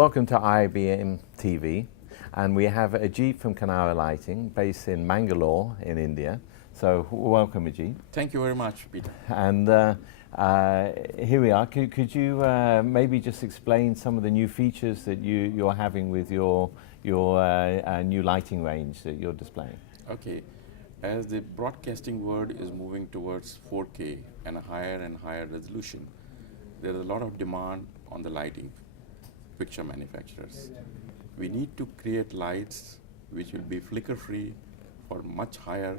Welcome to IABM TV, and we have Ajit from Canara Lighting, based in Mangalore in India. So welcome, Ajit. Thank you very much, Peter. And here we are. Could you maybe just explain some of the new features that you're having with your new lighting range that you're displaying? Okay. As the broadcasting world is moving towards 4K and higher resolution, there is a lot of demand on the lighting fixture manufacturers. We need to create lights which will be flicker-free for much higher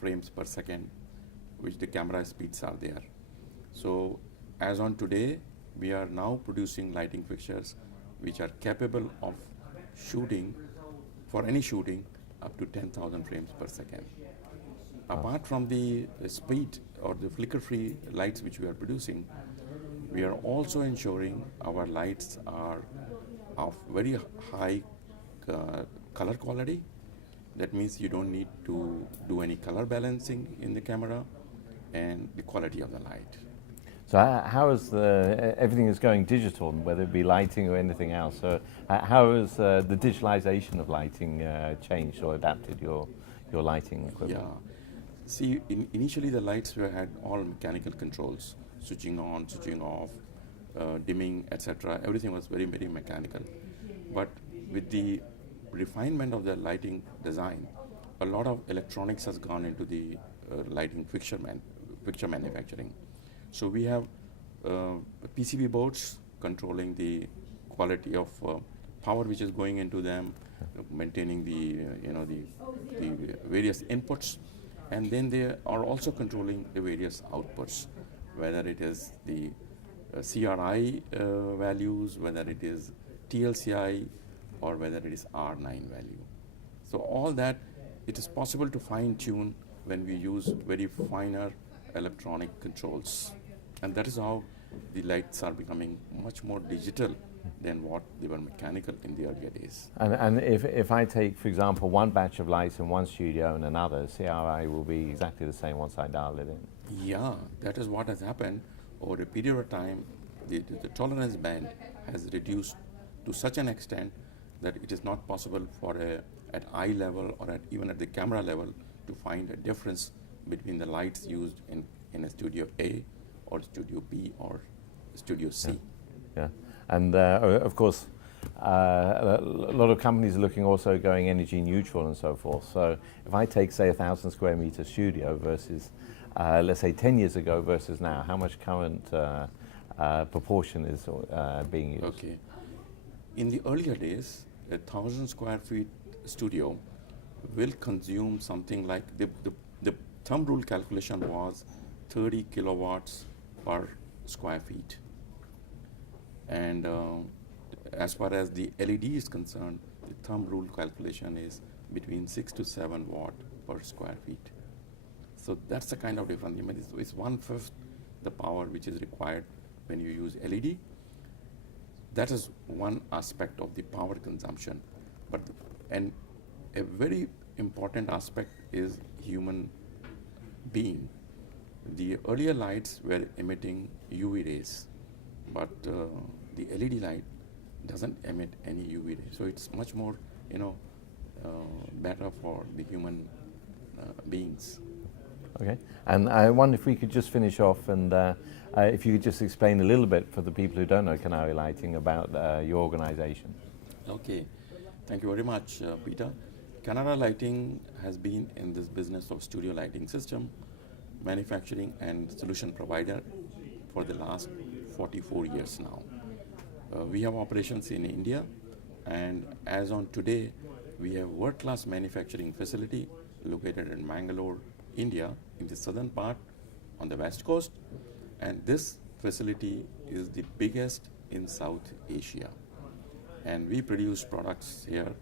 frames per second, which the camera speeds are there. So as on today, we are now producing lighting fixtures which are capable of shooting, for any shooting, up to 10,000 frames per second. Apart from the speed or the flicker-free lights which we are producing, we are also ensuring our lights are of very high color quality. That means you don't need to do any color balancing in the camera, and the quality of the light. So how is everything is going digital, whether it be lighting or anything else? So how has the digitalization of lighting changed or adapted your lighting equipment? Yeah. See, initially the lights had all mechanical controls, switching on, switching off, dimming, etc. Everything was very, very mechanical. But with the refinement of the lighting design, a lot of electronics has gone into the lighting fixture manufacturing. So we have PCB boards controlling the quality of power which is going into them, maintaining the various inputs. And then they are also controlling the various outputs, whether it is the CRI values, whether it is TLCI, or whether it is R9 value. So all that, it is possible to fine-tune when we use very finer electronic controls. And that is how the lights are becoming much more digital than what they were mechanical in the earlier days. And if I take, for example, one batch of lights in one studio and another, CRI will be exactly the same once I dial it in? Yeah, that is what has happened. Over a period of time, the tolerance band has reduced to such an extent that it is not possible for at eye level or even at the camera level to find a difference between the lights used in a studio A or studio B or studio C. Yeah. And of course, a lot of companies are looking also going energy neutral and so forth. So if I take, say, 1,000 square meter studio versus, let's say, 10 years ago versus now, how much current proportion is being used? Okay. In the earlier days, 1,000 square feet studio will consume something like, the thumb rule calculation was 30 kilowatts per square feet. And as far as the LED is concerned, the thumb rule calculation is between 6 to 7 watt per square feet. So that's the kind of difference. I mean, it's 1/5 the power which is required when you use LED. That is one aspect of the power consumption. And a very important aspect is human being. The earlier lights were emitting UV rays, but the LED light doesn't emit any UV rays. So it's much more, better for the human beings. Okay. And I wonder if we could just finish off and if you could just explain a little bit for the people who don't know Canara Lighting about your organization. Okay. Thank you very much, Peter. Canara Lighting has been in this business of studio lighting system, manufacturing and solution provider for the last 44 years now. We have operations in India, and as on today, we have world-class manufacturing facility located in Mangalore, India, in the southern part on the west coast, and this facility is the biggest in South Asia. And we produce products here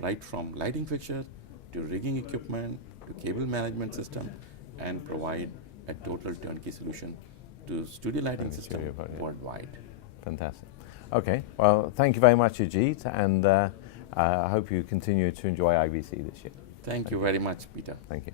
right from lighting fixtures to rigging equipment to cable management system, and provide a total turnkey solution to studio lighting system worldwide. Fantastic. Okay, well, thank you very much, Ajit, and I hope you continue to enjoy IBC this year. Thank you very much, Peter. Thank you.